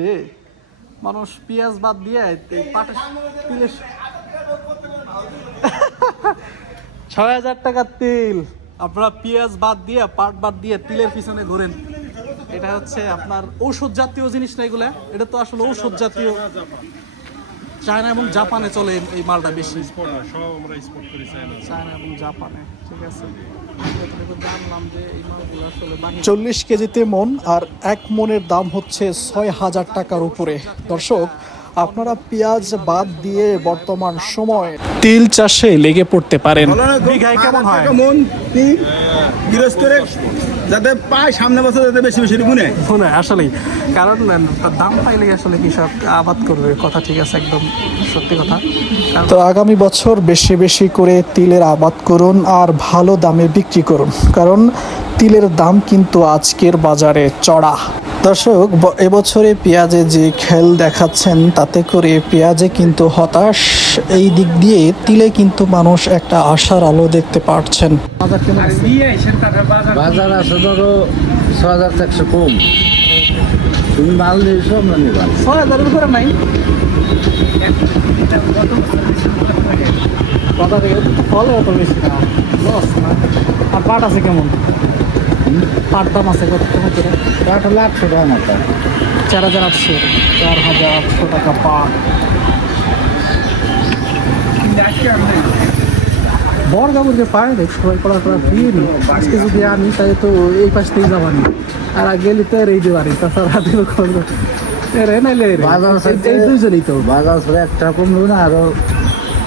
দে মানুষ পেঁয়াজ বাদ দিয়ে পাটের তিলের ৬,০০০ টাকার তেল আপনারা পেঁয়াজ বাদ দিয়ে পাট বাদ দিয়ে তিলের পিছনে ঘুরেন। এটা হচ্ছে আপনার ঔষধ জাতীয় জিনিস না এগুলা, এটা তো আসলে ঔষধ জাতীয়। চায়না এবং জাপানে চলে এই মালটা বেশি, চায়না এবং জাপানে। ঠিক আছে, 40 কেজিতে মন, আর 1 মনের দাম হচ্ছে 6,০০০ টাকার উপরে। দর্শক, আপনারা পেঁয়াজ বাদ দিয়ে বর্তমান সময় তিল চাষে লেগে পড়তে পারেন। বিঘায় কেমন হয় মন তিল গৃহস্থরে যাতে পায় সামনে বছর যাতে বেশি বেশি গুনে আসলেই, কারণ দাম পাইলে আসলে কৃষক আবাদ করবে। কথা ঠিক আছে, একদম সত্যি কথা। তো আগামী বছর বেশি বেশি করে তিলের আবাদ করুন আর ভালো দামে বিক্রি করুন, কারণ তিলের দাম কিন্তু আজকের বাজারে চড়া। দর্শক, এবছরে পেঁয়াজে যে খেল দেখাচ্ছেন তাতে করে পেঁয়াজে কিন্তু হতাশ, এই দিক দিয়ে তিলে কিন্তু মানুষ একটা আশার আলো দেখতে পাচ্ছেন। বাজার আছে ধরো ৬,১০০ কম, তুমি মাল নিয়েছ আমরা নিবা ৬,০০০ উপরে নাই। ফলে অত বেশি না, লস না। আর পাট আছে কেমন? পাট দাম আছে কত করে? পাট হলো ৮০০ টাকা মাথা। ৪,৮০০, ৪,৮০০ টাকা পাট। বর্গাবুরকে পায় দেখ সবাই করা দিয়ে নি। আজকে যদি আনি তাই তো এই পাশ থেকেই যাবানি, আর গেলে তো এই দেবানি, তাছাড়া দিল করবো নাইলে এই দুইজনই তো। বাজার ছেড়ে একটা কমবে না, আরো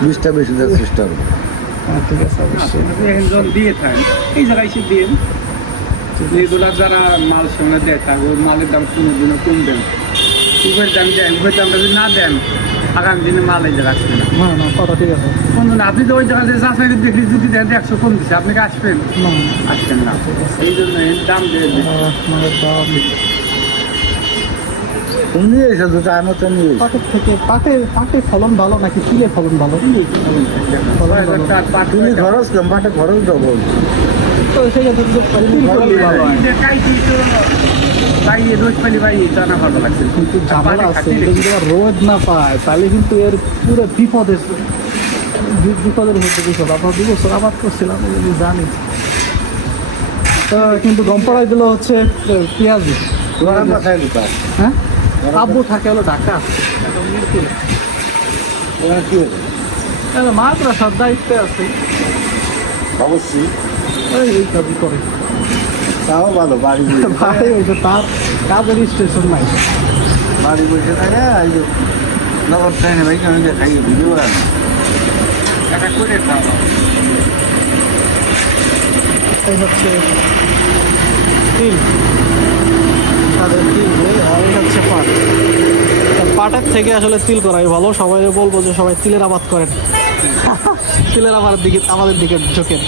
২০টা বেশি দেওয়ার চেষ্টা করবো। ঠিক আছে, অবশ্যই দিয়ে থাকেন এই জায়গায় এসে দিন। এগুলা যারা মাল সঙ্গে দেয় থাকে ওই মালের দাম কোনো দিনও কম দেন। উবের দাম দেন, উবের দামটা যদি না দেন আগামী দিনে মাল এই জায়গা আসবে না। না কথা ঠিক আছে। কোন আপনি তো ওই জায়গা যাচাই দেখি যদি দেন ১০০ কম দিচ্ছে, আপনি কি আসবেন? আসবেন না। এই জন্য দাম দিয়ে তুমি নিয়ে এসে দুটো আনো তো নিয়ে পাটের থেকে পাটে ফলন ভালো নাকি তিলে ফলন ভালো? তুমি খরচ কম, পাটে খরচ দেবো। তো সেটা কিন্তু ঝামেলা আছে, যদি রোদ না পায় তাহলে কিন্তু এর পুরো বিপদের মধ্যে বিপদ। আপনার 2 বছর আবাদ করছিলাম, যদি জানি। তা কিন্তু গম পড়াই দিল হচ্ছে পেঁয়াজ। হ্যাঁ, আব্বু থাকে হলো ঢাকা, মাদ্রাসার দায়িত্বে আছে অবশ্যই, এই কাজ করে। তাও ভালো। বাড়ি ভাই হয়েছে তার কাজের স্টেশন নাই, বাড়ি বসে থাকে। নগদ ট্রেনে ভাই কেন খাইয়ে ভিডিও এই হচ্ছে তিল, তাদের তিল আর এই হচ্ছে পাট। পাটের থেকে আসলে তিল করাই ভালো। সবাই বলবো যে সবাই তিলের আবাদ করেন, তিলের আবাদের দিকে আমাদের দিকে ঝোঁকেন।